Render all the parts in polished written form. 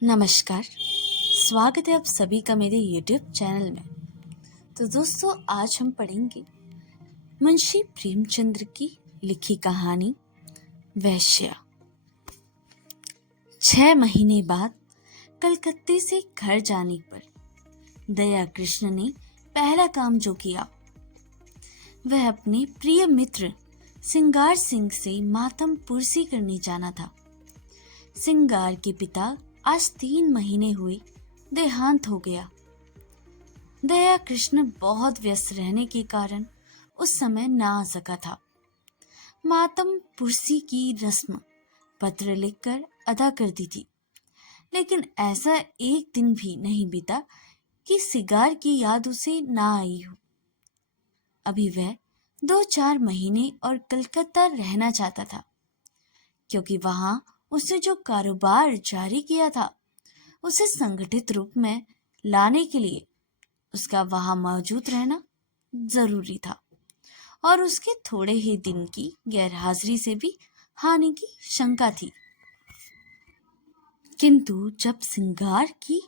नमस्कार। स्वागत है आप सभी का मेरे YouTube चैनल में। तो दोस्तों, आज हम पढ़ेंगे मुंशी प्रेमचंद्र की लिखी कहानी वेश्या। 6 महीने बाद कलकत्ते से घर जाने पर दया कृष्ण ने पहला काम जो किया वह अपने प्रिय मित्र सिंगार सिंह से मातम पुरसी करने जाना था। सिंगार के पिता आज 3 महीने हुए देहांत हो गया। दया कृष्ण बहुत व्यस्त रहने के कारण उस समय ना आ सका था। मातम पुरसी की रस्म पत्र लिखकर अदा कर दी थी, लेकिन ऐसा एक दिन भी नहीं बीता कि सिगार की याद उसे ना आई हो। अभी वह 2-4 महीने और कलकत्ता रहना चाहता था, क्योंकि वहां उसने जो कारोबार जारी किया था उसे संगठित रूप में लाने के लिए उसका वहां मौजूद रहना जरूरी था, और उसके थोड़े ही दिन की गैरहाजिरी से भी हानि की शंका थी। किंतु जब सिंगार की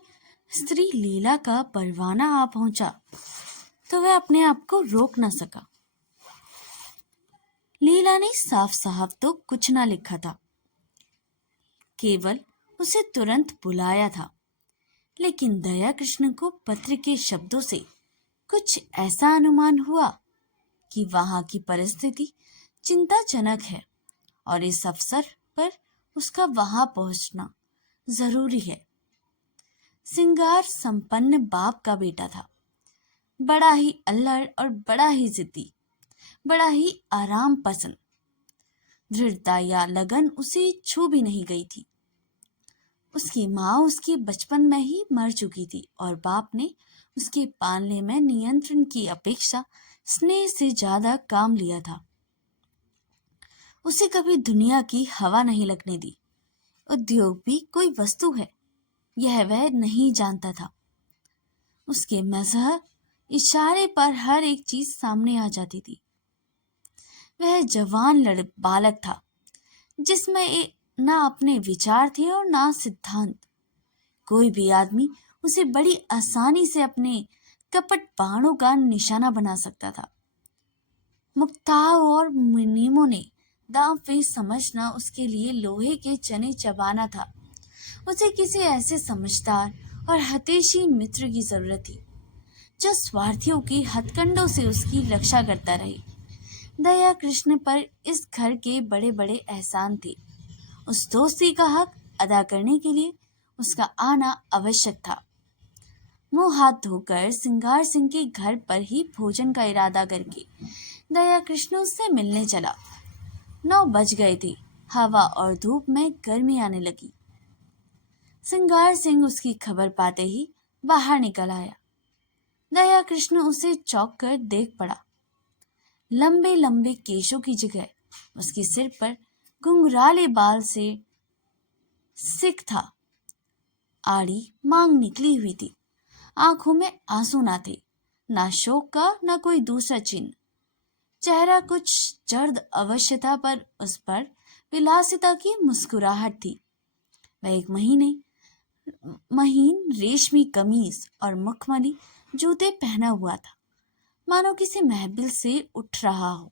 स्त्री लीला का परवाना आ पहुंचा तो वह अपने आप को रोक न सका। लीला ने साफ साफ तो कुछ ना लिखा था, केवल उसे तुरंत बुलाया था, लेकिन दया कृष्ण को पत्र के शब्दों से कुछ ऐसा अनुमान हुआ कि वहां की परिस्थिति चिंताजनक है और इस अवसर पर उसका वहां पहुंचना जरूरी है। सिंगार संपन्न बाप का बेटा था, बड़ा ही अल्लड़ और बड़ा ही जिद्दी, बड़ा ही आराम पसंद। दृढ़ता या लगन उसे छू भी नहीं गई थी। उसकी माँ उसके बचपन में ही मर चुकी थी और बाप ने उसके पालने में नियंत्रण की अपेक्षा स्नेह से ज्यादा काम लिया था। उसे कभी दुनिया की हवा नहीं लगने दी। उद्योग भी कोई वस्तु है, यह वह नहीं जानता था। उसके मजहब इशारे पर हर एक चीज सामने आ जाती थी। वह जवान बालक था, जिसमें ना अपने विचार थे और ना सिद्धांत। कोई भी आदमी उसे बड़ी आसानी से अपने कपट बाणों का निशाना बना सकता था। मुक्ताओं और मुनीमों ने दांव पेच समझना उसके लिए लोहे के चने चबाना था। उसे किसी ऐसे समझदार और हतेशी मित्र की जरूरत थी, जो स्वार्थियों की हथकंडों से उसकी रक्षा करता रहे। दया कृष्ण पर इस घर के बड़े बड़े एहसान थे। उस दोस्ती का हक अदा करने के लिए उसका आना आवश्यक था। मुंह हाथ धोकर सिंगार सिंह के घर पर ही भोजन का इरादा करके दया कृष्ण उससे मिलने चला। 9 बज गए थे। हवा और धूप में गर्मी आने लगी। सिंगार सिंह उसकी खबर पाते ही बाहर निकल आया। दया कृष्ण उसे चौंक कर देख पड़ा। लंबे लंबे केशों की जगह उसके सिर पर घुंघराले बाल से सिक था। आड़ी मांग निकली हुई थी। आंखों में आंसू ना थे, ना शोक का, ना कोई दूसरा चिन्ह। चेहरा कुछ जर्द अवश्य था, पर उस पर विलासिता की मुस्कुराहट थी। वह एक महीन रेशमी कमीज और मखमली जूते पहना हुआ था, मानो किसी महफिल से उठ रहा हो।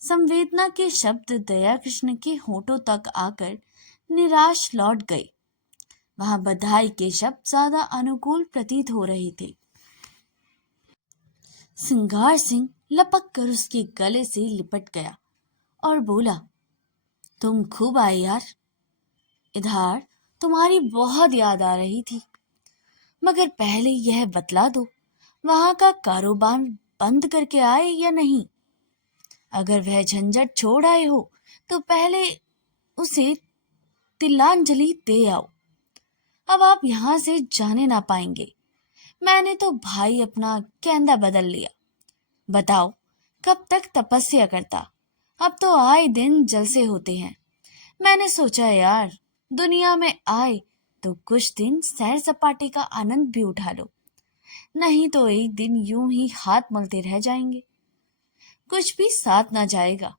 संवेदना के शब्द दया कृष्ण के होठों तक आकर निराश लौट गए। वहां बधाई के शब्द ज्यादा अनुकूल प्रतीत हो रहे थे। सिंगार सिंह लपक कर उसके गले से लिपट गया और बोला, तुम खूब आए यार। इधर तुम्हारी बहुत याद आ रही थी, मगर पहले यह बतला दो, वहां का कारोबार बंद करके आए या नहीं? अगर वह झंझट छोड़ आए हो तो पहले उसे तिलांजलि दे आओ। अब आप यहां से जाने ना पाएंगे। मैंने तो भाई अपना कहंदा बदल लिया। बताओ, कब तक तपस्या करता? अब तो आए दिन जलसे होते हैं। मैंने सोचा यार, दुनिया में आए तो कुछ दिन सैर सपाटे का आनंद भी उठा लो, नहीं तो एक दिन यूं ही हाथ मलते रह जाएंगे, कुछ भी साथ ना जाएगा।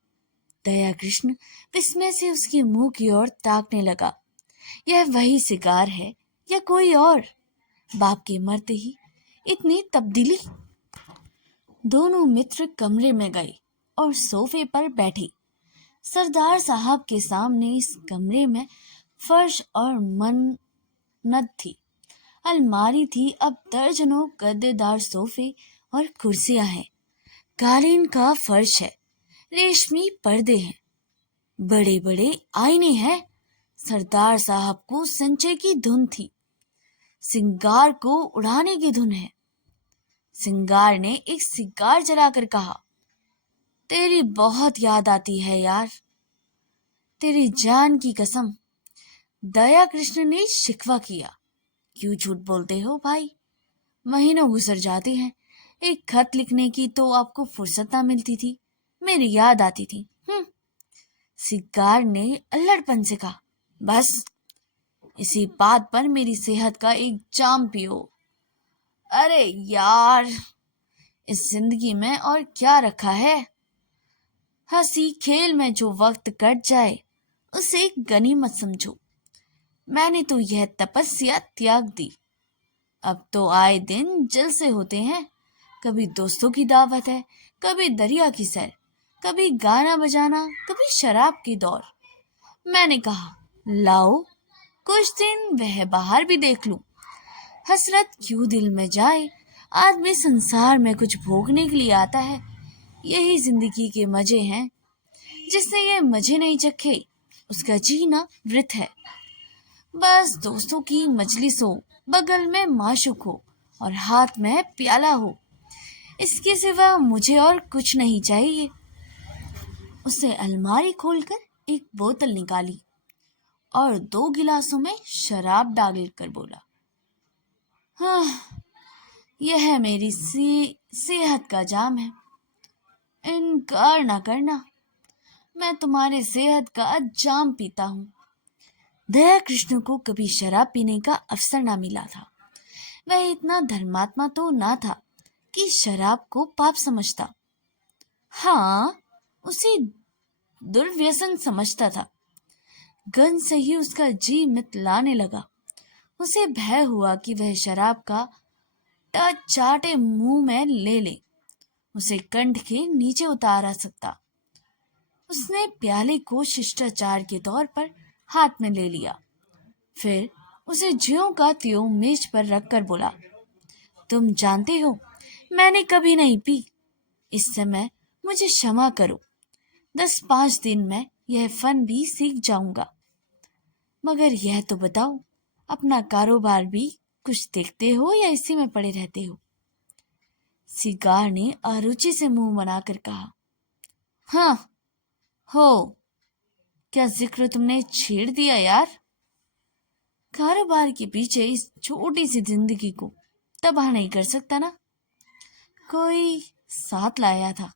दया कृष्ण विस्मय से उसके मुंह की ओर ताकने लगा। यह वही सिगार है या कोई और? बाप के मरते ही इतनी तब्दीली? दोनों मित्र कमरे में गए और सोफे पर बैठे। सरदार साहब के सामने इस कमरे में फर्श और मन्नत थी, अलमारी थी, अब दर्जनों गद्देदार सोफे और कुर्सियां हैं, कालीन का फर्श है, रेशमी पर्दे हैं, बड़े बड़े आईने हैं। सरदार साहब को संचय की धुन थी, सिंगार को उड़ाने की धुन है। सिंगार ने एक सिगार जलाकर कहा, तेरी बहुत याद आती है यार, तेरी जान की कसम। दया कृष्ण ने शिकवा किया, क्यों झूठ बोलते हो भाई, महीनों गुजर जाते हैं, एक खत लिखने की तो आपको फुर्सत ना मिलती थी, मेरी याद आती थी। सिगार ने अल्लड़पन से कहा, बस इसी बात पर मेरी सेहत का एक जाम पियो। अरे यार, इस जिंदगी में और क्या रखा है? हंसी खेल में जो वक्त कट जाए उसे एक गनीमत समझो। मैंने तो यह तपस्या त्याग दी, अब तो आए दिन जलसे होते हैं, कभी दोस्तों की दावत है, कभी दरिया की सैर, कभी गाना बजाना, कभी शराब की दौर। मैंने कहा, लाओ कुछ दिन वह बाहर भी देख लूं। हसरत क्यों दिल में जाए, आदमी संसार में कुछ भोगने के लिए आता है, यही जिंदगी के मजे हैं। जिसने ये मजे नहीं चखे उसका जीना वृथ है। बस दोस्तों की मजलिस हो, बगल में माशूक हो और हाथ में प्याला हो, इसके सिवा मुझे और कुछ नहीं चाहिए। उसने अलमारी खोलकर एक बोतल निकाली और 2 गिलासों में शराब डालकर बोला, हाँ, यह है मेरी सेहत का जाम है, इनकार ना करना, मैं तुम्हारे सेहत का जाम पीता हूँ। दया कृष्ण को कभी शराब पीने का अवसर ना मिला था। वह इतना धर्मात्मा तो ना था कि शराब को पाप समझता। हाँ, उसे दुर्व्यसन समझता था। गंध से ही उसका जी मितलाने लगा। उसे भय हुआ कि वह शराब का टच चाटे मुंह में ले ले, उसे कंठ के नीचे उतारा सकता। उसने प्याले को शिष्टाचार के तौर पर हाथ में ले लिया, फिर उसे ज्यों का त्यों मेज पर रखकर बोला, तुम जानते हो मैंने कभी नहीं पी, इस समय मुझे क्षमा करो, 10-5 दिन में यह फन भी सीख जाऊंगा। मगर यह तो बताओ, अपना कारोबार भी कुछ देखते हो या इसी में पड़े रहते हो? सिगार ने अरुचि से मुंह बनाकर कहा, हाँ हो, क्या जिक्र तुमने छेड़ दिया यार। कारोबार के पीछे इस छोटी सी जिंदगी को तबाह नहीं कर सकता ना। कोई साथ लाया था,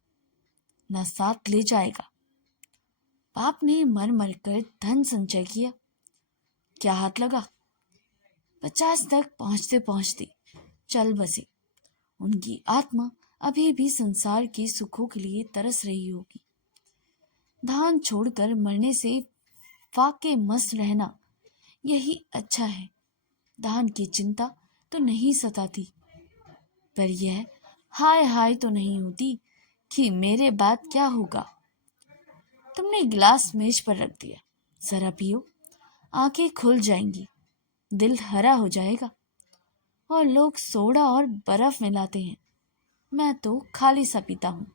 ना साथ ले जाएगा। बाप ने मर मर कर धन संचय किया, क्या हाथ लगा। 50 तक पहुंचते पहुंचते चल बसे। उनकी आत्मा अभी भी संसार के सुखों के लिए तरस रही होगी। धान छोड़कर मरने से फाके मस्त रहना यही अच्छा है। धान की चिंता तो नहीं सताती, पर यह हाय हाय तो नहीं होती कि मेरे बाद क्या होगा। तुमने गिलास मेज पर रख दिया, जरा पियो, आंखें खुल जाएंगी, दिल हरा हो जाएगा। और लोग सोडा और बर्फ मिलाते हैं, मैं तो खाली सा पीता हूँ।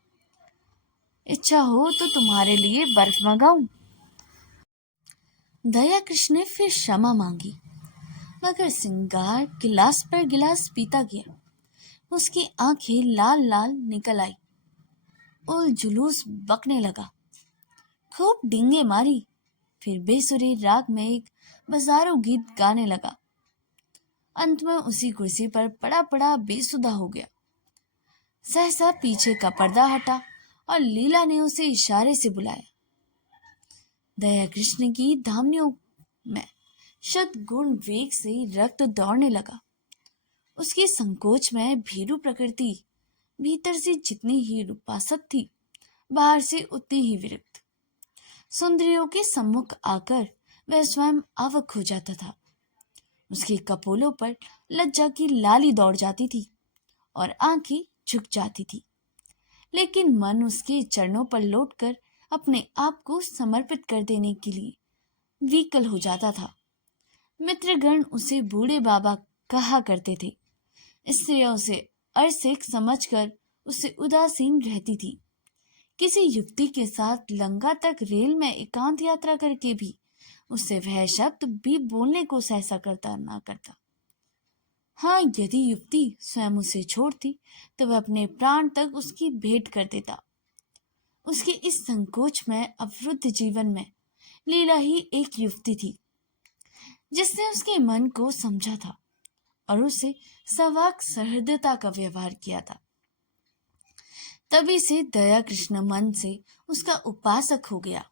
इच्छा हो तो तुम्हारे लिए बर्फ मंगाऊं? दया कृष्ण ने फिर क्षमा मांगी, मगर सिंगार गिलास पर गिलास पीता गया। उसकी आंखें लाल लाल निकल आई, उल जुलूस बकने लगा, खूब डींगे मारी, फिर बेसुरे राग में एक बाजारू गीत गाने लगा। अंत में उसी कुर्सी पर पड़ा पड़ा बेसुधा हो गया। सहसा पीछे का पर्दा हटा और लीला ने उसे इशारे से बुलाया। दया कृष्ण की धमनियों में शतगुण वेग से रक्त दौड़ने लगा। उसकी संकोच में भीरू प्रकृति भीतर से जितनी ही रूपासत थी, बाहर से उतनी ही विरक्त। सुंदरियों के सम्मुख आकर वह स्वयं आवक हो जाता था। उसके कपोलों पर लज्जा की लाली दौड़ जाती थी और आंखें झुक जाती थी, लेकिन मन उसके चरणों पर लौटकर अपने आप को समर्पित कर देने के लिए विकल हो जाता था। मित्रगण उसे बूढ़े बाबा कहा करते थे। स्त्रियां उसे अरसिक समझकर उससे उदासीन रहती थी। किसी युवती के साथ लंका तक रेल में एकांत यात्रा करके भी उससे वह शब्द भी बोलने को सहसा करता ना करता। हाँ, यदि युवती स्वयं उसे छोड़ती तो वह अपने प्राण तक उसकी भेंट कर देता। उसके इस संकोच में अवरुद्ध जीवन में लीला ही एक युवती थी जिसने उसके मन को समझा था और उससे सवाक सहृदयता का व्यवहार किया था। तभी से दया कृष्ण मन से उसका उपासक हो गया।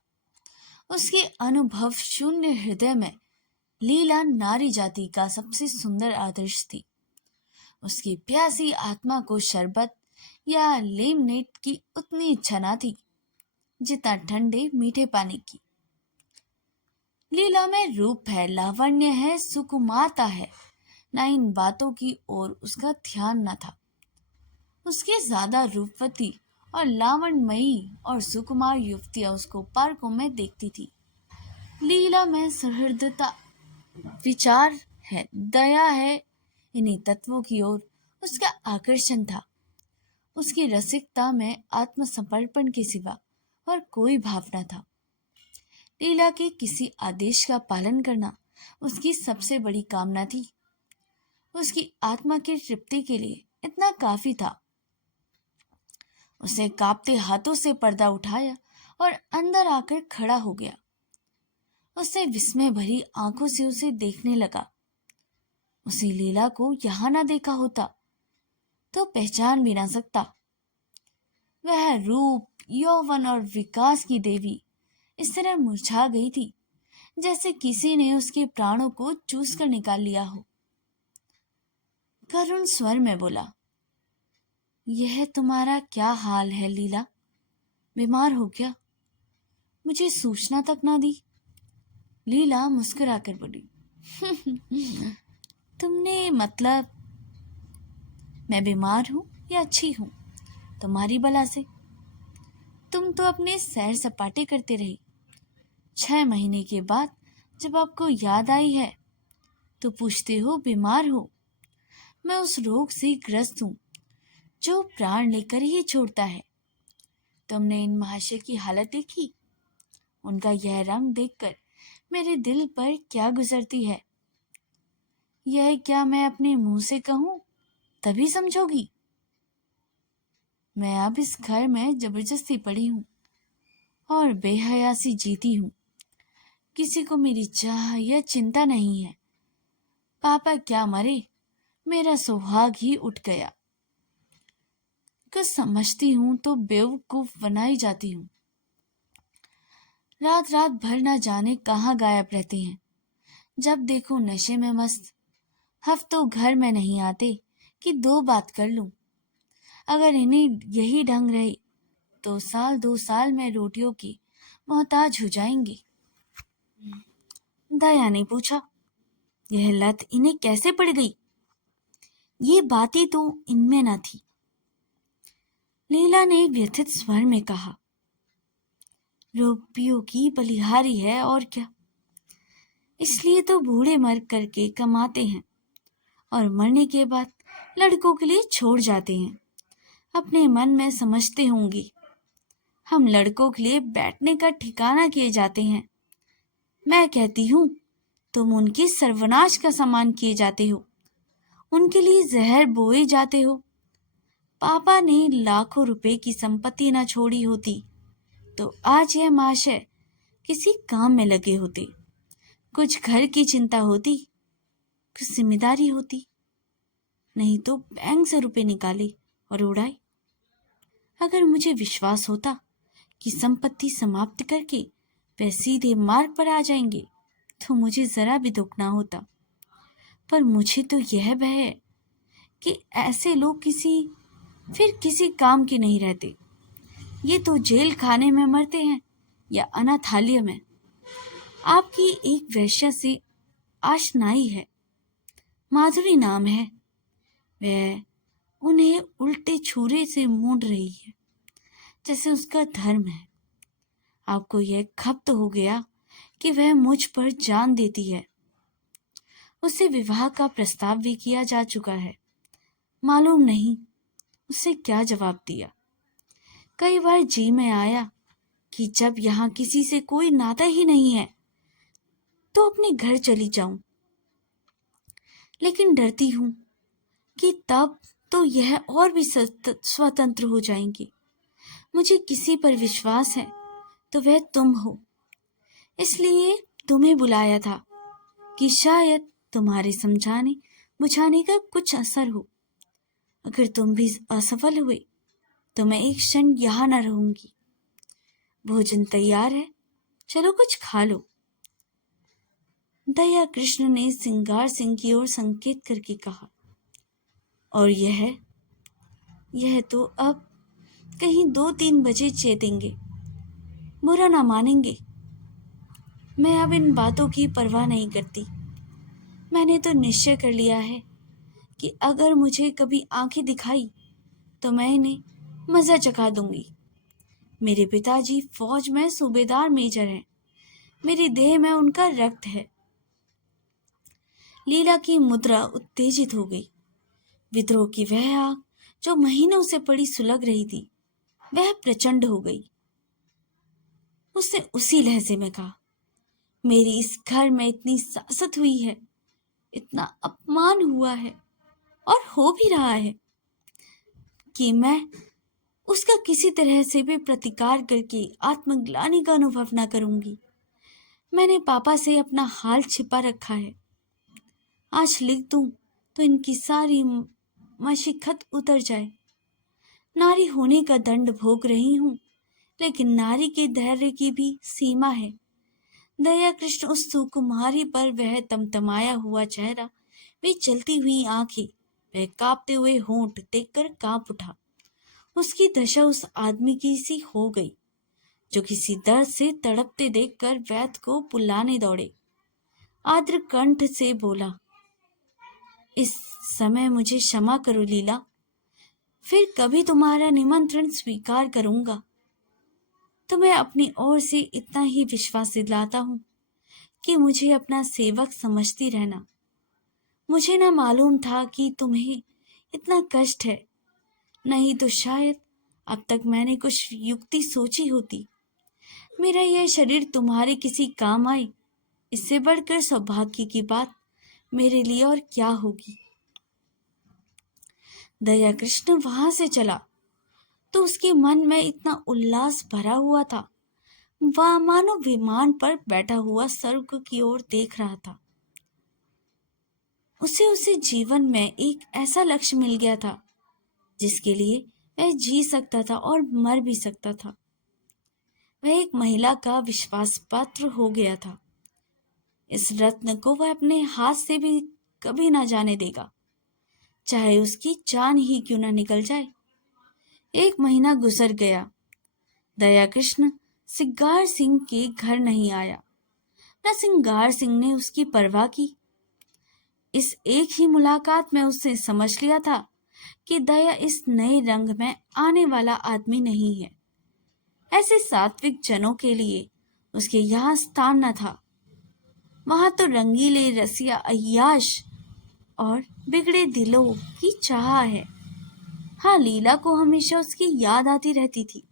उसके अनुभव शून्य हृदय में लीला नारी जाति का सबसे सुंदर आदर्श थी। उसकी प्यासी आत्मा को शरबत या लेमनेट की उतनी इच्छा न थी जितना ठंडे मीठे पानी की। लीला में रूप है, लावण्य है, सुकुमारता है, ना इन बातों की ओर उसका ध्यान न था। उसके ज्यादा रूपवती और लावण्यमयी और सुकुमार युवतियां उसको पार्कों में देखती थी। लीला में सहृदयता, विचार है, दया है, इन्हीं तत्वों की ओर उसका आकर्षण था। उसकी रसिकता में आत्मसमर्पण के सिवा और कोई भावना था। लीला के किसी आदेश का पालन करना उसकी सबसे बड़ी कामना थी। उसकी आत्मा की तृप्ति के लिए इतना काफी था। उसने कांपते हाथों से पर्दा उठाया और अंदर आकर खड़ा हो गया। उसने विस्मय भरी आंखों से उसे देखने लगा। उसे लीला को यहां ना देखा होता तो पहचान भी ना सकता। वह रूप, यौवन और विकास की देवी इस तरह मुरझा गई थी जैसे किसी ने उसके प्राणों को चूस कर निकाल लिया हो। करुण स्वर में बोला, यह तुम्हारा क्या हाल है लीला? बीमार हो क्या? मुझे सूचना तक ना दी। लीला मुस्कुराकर बोली, तुमने मतलब मैं बीमार हूं या अच्छी हूं? तुम्हारी बला से। तुम तो अपने सैर सपाटे करते रही। 6 महीने के बाद जब आपको याद आई है तो पूछते हो बीमार हो। मैं उस रोग से ग्रस्त हूं जो प्राण लेकर ही छोड़ता है। तुमने इन महाशय की हालत देखी? उनका यह रंग देखकर मेरे दिल पर क्या गुजरती है, यह क्या मैं अपने मुंह से कहूं तभी समझोगी। मैं अब इस घर में जबरदस्ती पड़ी हूं और बेहयासी जीती हूं। किसी को मेरी चाह या चिंता नहीं है। पापा क्या मरे, मेरा सुहाग ही उठ गया। कुछ समझती हूं तो बेवकूफ बनाई जाती हूं। रात रात भर न जाने कहाँ गायब रहते हैं। जब देखो नशे में मस्त। हफ्तों घर में नहीं आते कि 2 बात कर लूं। अगर इन्हें यही ढंग रहे तो 1-2 साल में रोटियों की मोहताज हो जाएंगे। दया ने पूछा, यह लत इन्हें कैसे पड़ गई? ये बातें तो इनमें न थी। लीला ने व्यथित स्वर में कहा, रुपयों की बलिहारी है और क्या। इसलिए तो बूढ़े मर करके कमाते हैं और मरने के बाद लड़कों के लिए छोड़ जाते हैं। अपने मन में समझते होंगे हम लड़कों के लिए बैठने का ठिकाना किए जाते हैं। मैं कहती हूँ तुम उनके सर्वनाश का सामान किए जाते हो, उनके लिए जहर बोए जाते हो। पापा ने लाखों रुपए की संपत्ति न छोड़ी होती तो आज यह महाशय किसी काम में लगे होते। कुछ घर की चिंता होती, कुछ जिम्मेदारी होती, नहीं तो बैंक से रुपए निकाले और उड़ाए। अगर मुझे विश्वास होता कि संपत्ति समाप्त करके वे सीधे मार्ग पर आ जाएंगे तो मुझे जरा भी दुख ना होता। पर मुझे तो यह भय है कि ऐसे लोग किसी काम के नहीं रहते। ये तो जेल खाने में मरते हैं या अनाथालय में। आपकी एक वेश्या से आशनाई है, माधुरी नाम है। वह उन्हें उल्टे छुरे से मूंड रही है, जैसे उसका धर्म है। आपको यह खप्त हो गया कि वह मुझ पर जान देती है। उससे विवाह का प्रस्ताव भी किया जा चुका है। मालूम नहीं उसे क्या जवाब दिया। कई बार जी में आया कि जब यहाँ किसी से कोई नाता ही नहीं है तो अपने घर चली जाऊं, लेकिन डरती हूं कि तब तो यह और भी स्वतंत्र हो जाएंगी। मुझे किसी पर विश्वास है तो वह तुम हो, इसलिए तुम्हें बुलाया था कि शायद तुम्हारे समझाने बुझाने का कुछ असर हो। अगर तुम भी असफल हुए तो मैं एक क्षण यहाँ न रहूंगी। भोजन तैयार है, चलो कुछ खा लो। दया कृष्ण ने सिंगार सिंह की ओर संकेत करके कहा। और यह तो अब कहीं 2-3 बजे चेतेंगे, बुरा ना मानेंगे। मैं अब इन बातों की परवाह नहीं करती। मैंने तो निश्चय कर लिया है कि अगर मुझे कभी आंखें दिखाई तो मैं इन्हें मजा चखा दूंगी। मेरे पिताजी फौज में सूबेदार मेजर हैं। मेरी देह में उनका रक्त है। लीला की मुद्रा उत्तेजित हो गई। विद्रोह की वह आग जो महीनों से पड़ी सुलग रही थी, वह प्रचंड हो गई। उसने उसी लहजे में कहा, मेरी इस घर में इतनी सासत हुई है, इतना अपमान हुआ है और हो भी रहा है कि मैं उसका किसी तरह से भी प्रतिकार करके आत्मग्लानि का अनुभव न करूंगी। मैंने पापा से अपना हाल छिपा रखा है। आज लिख दूं तो इनकी सारी मशीखत उतर जाए। नारी होने का दंड भोग रही हूं, लेकिन नारी के धैर्य की भी सीमा है। दया कृष्ण उस सुकुमारी पर वह तमतमाया हुआ चेहरा, वे जलती हुई आंखें, वह कांपते हुए होंठ देखकर कांप उठा। उसकी दशा उस आदमी की सी हो गई जो किसी दर्द से तड़पते देखकर वैद्य को बुलाने दौड़े। आर्द्र कंठ से बोला, इस समय मुझे क्षमा करो लीला, फिर कभी तुम्हारा निमंत्रण स्वीकार करूंगा। तो मैं अपनी ओर से इतना ही विश्वास दिलाता हूं कि मुझे अपना सेवक समझती रहना। मुझे ना मालूम था कि तुम्हें इतना कष्ट है, नहीं तो शायद अब तक मैंने कुछ युक्ति सोची होती। मेरा यह शरीर तुम्हारे किसी काम आए, इससे बढ़कर सौभाग्य की बात मेरे लिए और क्या होगी। दया कृष्ण वहां से चला तो उसके मन में इतना उल्लास भरा हुआ था, वह मानो विमान पर बैठा हुआ स्वर्ग की ओर देख रहा था। उसे जीवन में एक ऐसा लक्ष्य मिल गया था जिसके लिए वह जी सकता था और मर भी सकता था। वह एक महिला का विश्वास पात्र हो गया था। इस रत्न को वह अपने हाथ से भी कभी ना जाने देगा, चाहे उसकी जान ही क्यों ना निकल जाए। 1 महीना गुजर गया। दया कृष्ण सिंगार सिंह के घर नहीं आया, न सिंगार सिंह ने उसकी परवाह की। इस एक ही मुलाकात में उसने समझ लिया था कि दया इस नए रंग में आने वाला आदमी नहीं है। ऐसे सात्विक जनों के लिए उसके यहाँ स्थान न था। वहां तो रंगीले रसिया अय्याश और बिगड़े दिलों की चाह है। हाँ, लीला को हमेशा उसकी याद आती रहती थी,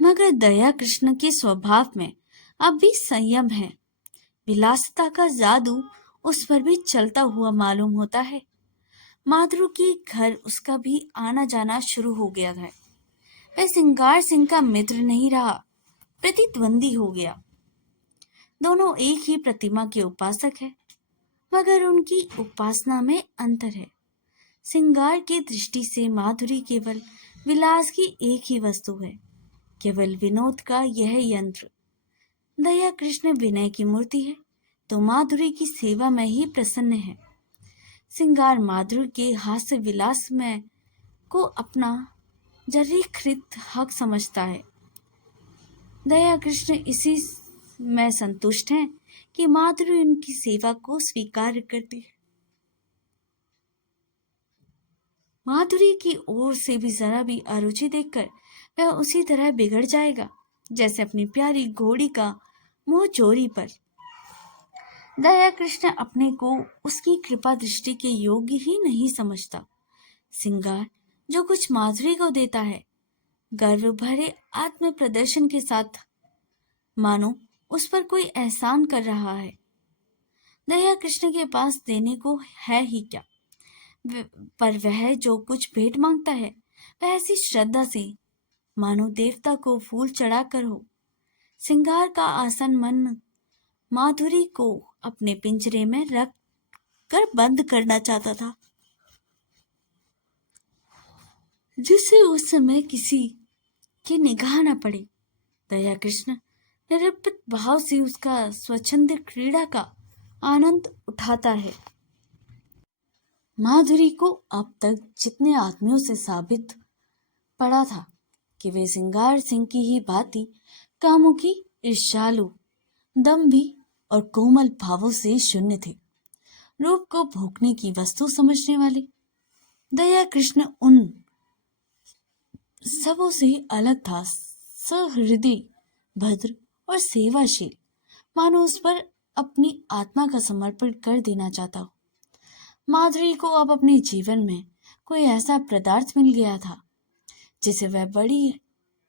मगर दया कृष्ण के स्वभाव में अब भी संयम है। विलासिता का जादू उस पर भी चलता हुआ मालूम होता है। माधुरी के घर उसका भी आना जाना शुरू हो गया है। वह सिंगार सिंह का मित्र नहीं रहा, प्रतिद्वंदी हो गया। दोनों एक ही प्रतिमा के उपासक है, मगर उनकी उपासना में अंतर है। सिंगार की दृष्टि से माधुरी केवल विलास की एक ही वस्तु है, केवल विनोद का यह यंत्र। दया कृष्ण विनय की मूर्ति है तो माधुरी की सेवा में ही प्रसन्न है। सिंगार माधुरी के हास्य विलास में को अपना जरीकृत हक समझता है। दया कृष्ण इसी में संतुष्ट हैं कि माधुरी उनकी सेवा को स्वीकार करती है। माधुरी की ओर से भी जरा भी अरुचि देखकर वह उसी तरह बिगड़ जाएगा जैसे अपनी प्यारी घोड़ी का मुंह चोरी पर। दया कृष्ण अपने को उसकी कृपा दृष्टि के योग्य ही नहीं समझता। सिंगार जो कुछ माधुरी को देता है गर्व भरे आत्म प्रदर्शन के साथ, मानो उस पर कोई एहसान कर रहा है। दया कृष्ण के पास देने को है ही क्या, पर वह जो कुछ भेंट मांगता है वह ऐसी श्रद्धा से मानो देवता को फूल चढ़ाकर हो। सिंगार का आसन मन माधुरी को अपने पिंजरे में रख कर बंद करना चाहता था, जिससे उस समय किसी की निगाह न पड़े। दया कृष्ण निरपित भाव से उसका स्वच्छंद क्रीड़ा का आनंद उठाता है। माधुरी को अब तक जितने आदमियों से साबित पड़ा था कि वे सिंगार सिंह की ही भांति कामुकी, ईर्ष्यालु, दंभी और कोमल भावों से शून्य थे, रूप को भोगने की वस्तु समझने वाले। दया कृष्ण उन सबों से अलग था, सहृदय, भद्र और सेवाशील, मानो उस पर अपनी आत्मा का समर्पण कर देना चाहता हो। माधुरी को अब अपने जीवन में कोई ऐसा पदार्थ मिल गया था जिसे वह बड़ी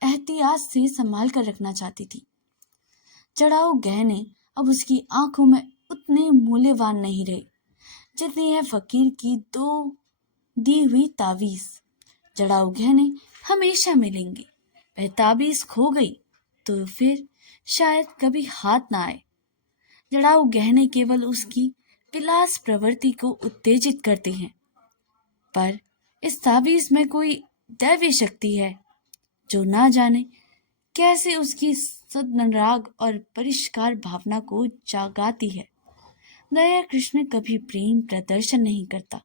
एहतियात से संभाल कर रखना चाहती थी। चढ़ाऊ गहने अब उसकी आंखों में उतने मूल्यवान नहीं रहे जितनी है फकीर की दो दी हुई तावीज। चढ़ाऊ गहने हमेशा मिलेंगे, वह ताबीज खो गई तो फिर शायद कभी हाथ ना आए। जड़ाऊ गहने केवल उसकी विलास प्रवृत्ति को उत्तेजित करते हैं, पर इस ताबीज में कोई दैवीय शक्ति है जो ना जाने कैसे उसकी सदनुराग और परिष्कार भावना को जागाती है। दया कृष्ण कभी प्रेम प्रदर्शन नहीं करता,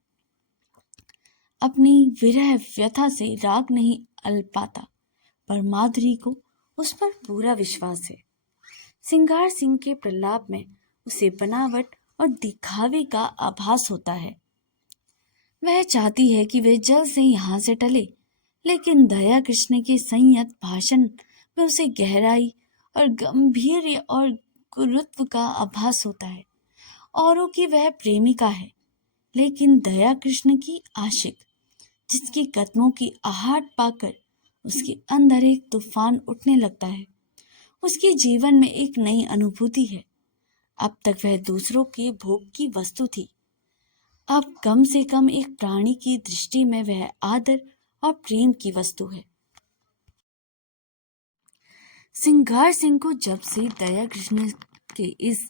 अपनी विरह व्यथा से राग नहीं अलपाता, पर माधुरी को उस पर पूरा विश्वास है। सिंगार सिंह के प्रलाप में उसे बनावट और दिखावे का आभास होता है। वह चाहती है कि वे जल्द से यहाँ से टले, लेकिन दया कृष्ण के संयत भाषण में उसे गहराई और गंभीर और गुरुत्व का आभास होता है। औरों की वह प्रेमिका है, लेकिन दया कृष्ण की आशिक, जिसके कदमों की आहट पाकर उसके अंदर एक तूफान उठने लगता है। उसके जीवन में एक नई अनुभूति है। अब तक वह दूसरों के भोग की वस्तु थी, अब कम से कम एक प्राणी की दृष्टि में वह आदर और प्रेम की वस्तु है। सिंगार सिंह को जब से दया कृष्ण के इस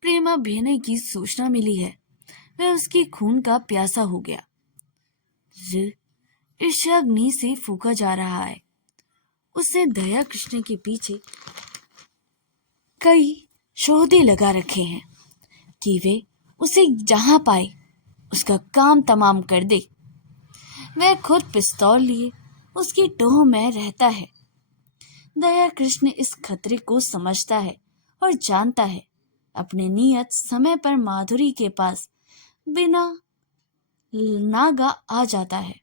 प्रेमाभिनय की सूचना मिली है, वह उसके खून का प्यासा हो गया। ईर्ष्याग्नि से फूका जा रहा है। उसने दया कृष्ण के पीछे कई शोधे लगा रखे हैं कि वे उसे जहां पाए उसका काम तमाम कर दे। वह खुद पिस्तौल लिए उसकी टोह में रहता है। दया कृष्ण इस खतरे को समझता है और जानता है। अपने नियत समय पर माधुरी के पास बिना नागा आ जाता है।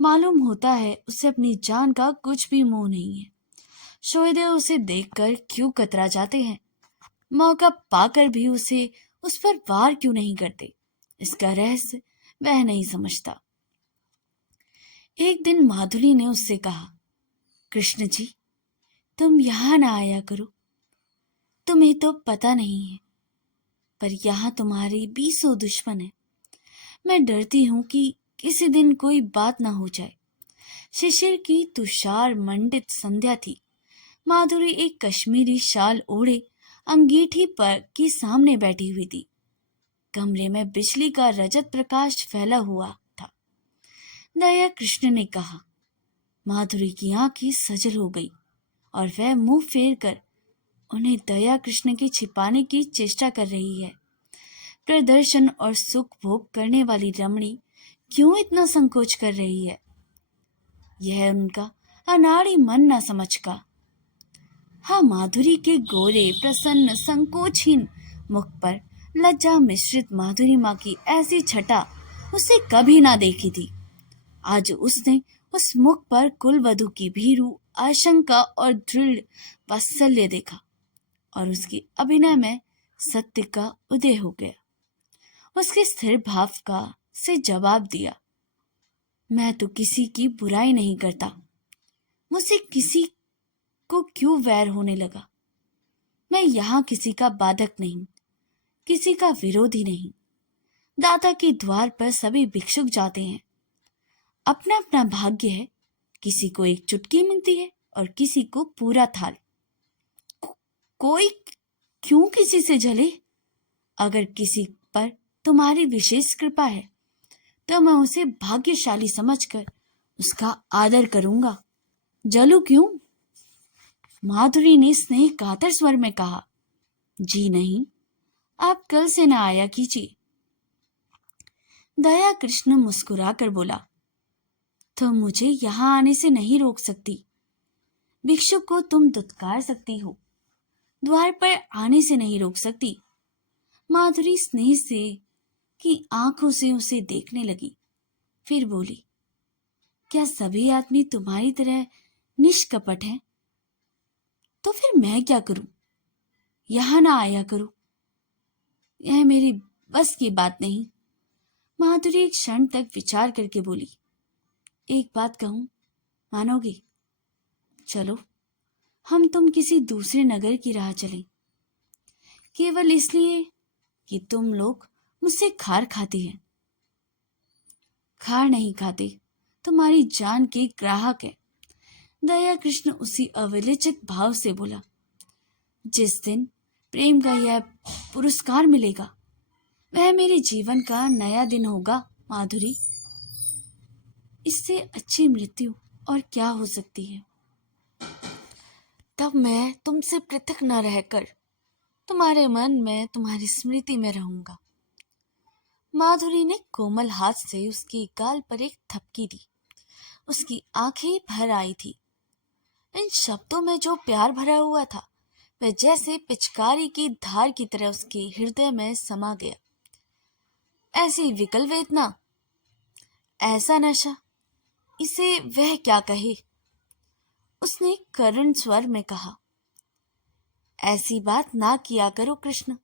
मालूम होता है उसे अपनी जान का कुछ भी मोह नहीं है। शोहदे उसे देखकर क्यों कतरा जाते हैं, मौका पाकर भी उस पर वार क्यों नहीं करते, इसका रहस्य वह नहीं समझता। एक दिन माधुरी ने उससे कहा, कृष्ण जी, तुम यहां ना आया करो। तुम्हें तो पता नहीं है, पर यहाँ तुम्हारे 20 दुश्मन है। मैं डरती हूं कि किसी दिन कोई बात ना हो जाए। शिशिर की तुषार मंडित संध्या थी। माधुरी एक कश्मीरी शाल ओढ़े अंगीठी पर की सामने बैठी हुई थी। कमरे में बिजली का रजत प्रकाश फैला हुआ था। दया कृष्ण ने कहा। माधुरी की आंखें सजल हो गई और वह मुंह फेर कर उन्हें दया कृष्ण के छिपाने की चेष्टा कर रही है। प्रदर्शन और सुख भोग करने वाली रमणी क्यों इतना संकोच कर रही है, यह उनका अनाड़ी मन न समझ। हाँ, माधुरी के गोरे प्रसन्न संकोचहीन मुख पर लज्जा मिश्रित माधुरी माँ की ऐसी छटा उसे कभी ना देखी थी। आज उसने उस मुख पर कुलवधू की भीरू आशंका और दृढ़ वात्सल्य देखा और उसकी अभिनय में सत्य का उदय हो गया। उसके स्थिर भाव का से जवाब दिया, मैं तो किसी की बुराई नहीं करता, मुझसे किसी को क्यों वैर होने लगा? मैं यहाँ किसी का बाधक नहीं, किसी का विरोधी नहीं। दाता के द्वार पर सभी भिक्षुक जाते हैं, अपना अपना भाग्य है, किसी को एक चुटकी मिलती है और किसी को पूरा थाल। कोई क्यों किसी से जले? अगर किसी पर तुम्हारी विशेष कृपा है तो मैं उसे भाग्यशाली समझकर उसका आदर करूंगा। जलू क्यों? माधुरी ने स्नेह कातर स्वर में कहा, जी नहीं, आप कल से ना आया कीजिए। दया कृष्ण मुस्कुराकर बोला, तुम मुझे यहां आने से नहीं रोक सकती। भिक्षुक को तुम दुत्कार सकती हो, द्वार पर आने से नहीं रोक सकती। माधुरी स्नेह से की आंखों से उसे देखने लगी, फिर बोली, क्या सभी आदमी तुम्हारी तरह निष्कपट हैं? तो फिर मैं क्या करूं? यहां ना आया करूं, यह मेरी बस की बात नहीं। माधुरी एक क्षण तक विचार करके बोली, एक बात कहूं, मानोगे? चलो हम तुम किसी दूसरे नगर की राह चलें, केवल इसलिए कि तुम लोग मुझसे खार खाती हैं। खार नहीं खाते, तुम्हारी जान के ग्राहक है। दया कृष्ण उसी अविचलित भाव से बोला, जिस दिन प्रेम का यह पुरस्कार मिलेगा वह मेरे जीवन का नया दिन होगा। माधुरी, इससे अच्छी मृत्यु और क्या हो सकती है? तब मैं तुमसे पृथक न रहकर तुम्हारे मन में, तुम्हारी स्मृति में रहूंगा। माधुरी ने कोमल हाथ से उसके गाल पर एक थपकी दी। उसकी आंखें भर आई थी। इन शब्दों में जो प्यार भरा हुआ था वह जैसे पिचकारी की धार की तरह उसके हृदय में समा गया। ऐसी विकल वेदना, ऐसा नशा, इसे वह क्या कहे? उसने करुण स्वर में कहा, ऐसी बात ना किया करो कृष्ण,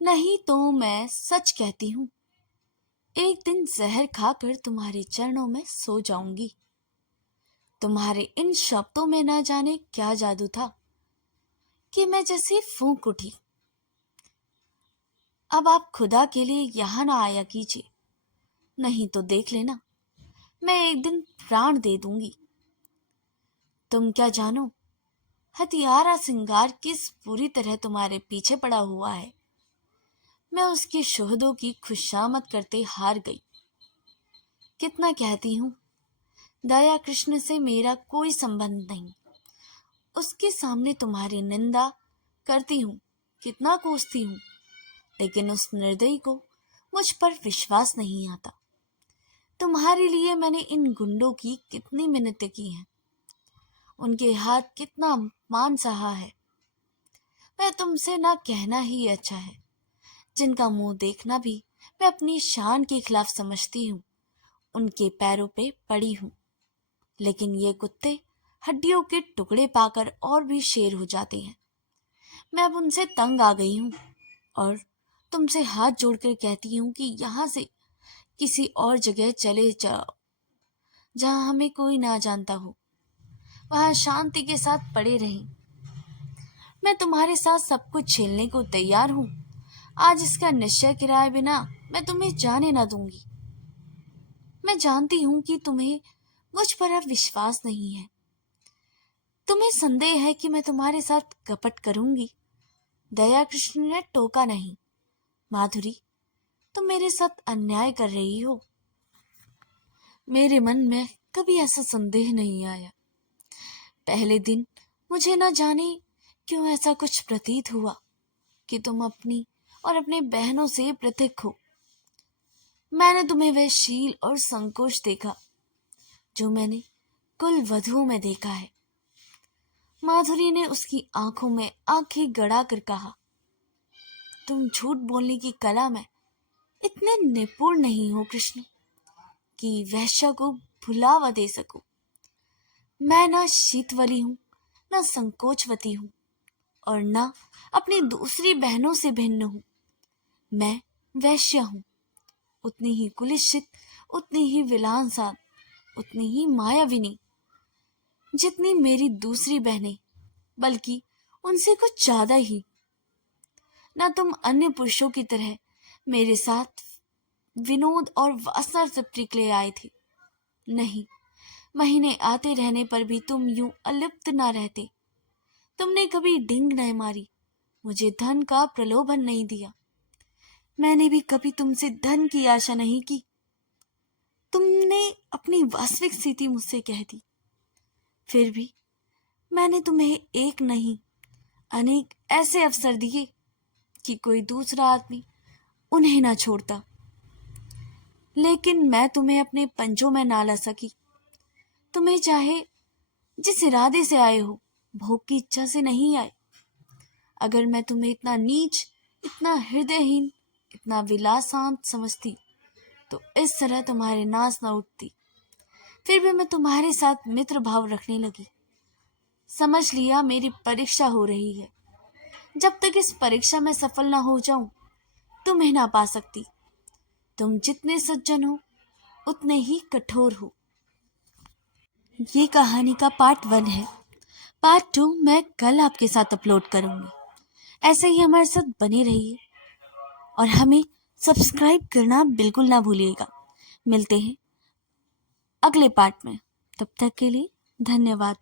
नहीं तो मैं सच कहती हूं, एक दिन जहर खाकर तुम्हारे चरणों में सो जाऊंगी। तुम्हारे इन शब्दों में ना जाने क्या जादू था कि मैं जैसे फूंक उठी। अब आप खुदा के लिए यहां ना आया कीजिए, नहीं तो देख लेना मैं एक दिन प्राण दे दूंगी। तुम क्या जानो हथियारा सिंगार किस पूरी तरह तुम्हारे पीछे पड़ा हुआ है। मैं उसके शोहदों की खुशामद करते हार गई। कितना कहती हूँ, दया कृष्ण से मेरा कोई संबंध नहीं। उसके सामने तुम्हारी निंदा करती हूँ, कितना कोसती हूँ, लेकिन उस निर्दयी को मुझ पर विश्वास नहीं आता। तुम्हारे लिए मैंने इन गुंडों की कितनी मिन्नतें की हैं, उनके हाथ कितना मान सहा है। वह तुमसे ना कहना ही अच्छा है, जिनका मुंह देखना भी मैं अपनी शान के खिलाफ समझती हूँ, उनके पैरों पे पड़ी हूँ। लेकिन ये कुत्ते हड्डियों के टुकड़े पाकर और भी शेर हो जाते हैं। मैं अब उनसे तंग आ गई हूँ और तुमसे हाथ जोड़कर कहती हूँ कि यहाँ से किसी और जगह चले जाओ, जहाँ हमें कोई ना जानता हो, वहाँ शांति के साथ पड़े रहें। मैं तुम्हारे साथ सब कुछ झेलने को तैयार हूँ। आज इसका निश्चय कराए बिना मैं तुम्हें जाने ना दूंगी। मैं जानती हूँ कि तुम्हें मुझ पर अब विश्वास नहीं है। तुम्हें संदेह है कि मैं तुम्हारे साथ कपट करूंगी। दया कृष्ण ने टोका नहीं, माधुरी, तुम मेरे साथ अन्याय कर रही हो। मेरे मन में कभी ऐसा संदेह नहीं आया। पहले दिन मुझे न जाने क्यों ऐसा कुछ प्रतीत हुआ कि तुम अपनी और अपने बहनों से पृथक हो। मैंने तुम्हें वह शील और संकोच देखा जो मैंने कुल वधुओं में देखा है। माधुरी ने उसकी आंखों में आंखें गड़ा कर कहा, तुम झूठ बोलने की कला में इतने निपुण नहीं हो कृष्ण कि वैश्या को भुलावा दे सकूं। मैं ना शीतवली हूं, ना संकोचवती हूं, और ना अपनी दूसरी बहनों से भिन्न हूं। मैं वैश्या हूं, उतनी ही कुलिशित, उतनी ही विलानसार, उतनी ही मायाविनी जितनी मेरी दूसरी बहनें, बल्कि उनसे कुछ ज्यादा ही। ना तुम अन्य पुरुषों की तरह मेरे साथ विनोद और वासना तृप्ति के लिए आए थे। नहीं, महीने आते रहने पर भी तुम यूं अलिप्त ना रहते। तुमने कभी डिंग नहीं मारी, मुझे धन का प्रलोभन नहीं दिया। मैंने भी कभी तुमसे धन की आशा नहीं की। तुमने अपनी वास्तविक स्थिति मुझसे कह दी। फिर भी मैंने तुम्हें एक नहीं, अनेक ऐसे अवसर दिए कि कोई दूसरा आदमी उन्हें ना छोड़ता। लेकिन मैं तुम्हें अपने पंजों में ना ला सकी। तुम्हें चाहे जिस इरादे से आए हो, भोग की इच्छा से नहीं आए। अगर मैं तुम्हें इतना नीच, इतना हृदयहीन, इतना विलासांत समझती तो इस तरह तुम्हारे नास न उठती। फिर भी मैं तुम्हारे साथ मित्र भाव रखने लगी। समझ लिया मेरी परीक्षा हो रही है। जब तक इस परीक्षा में सफल ना हो जाऊं, तुम्हें ना पा सकती। तुम जितने सज्जन हो, उतने ही कठोर हो। ये कहानी का पार्ट 1 है। पार्ट 2 मैं कल आपके साथ अपलोड करूंगी। ऐसे ही हमारे साथ बने रहिए और हमें सब्सक्राइब करना बिल्कुल ना भूलिएगा। मिलते हैं अगले पार्ट में। तब तक के लिए धन्यवाद।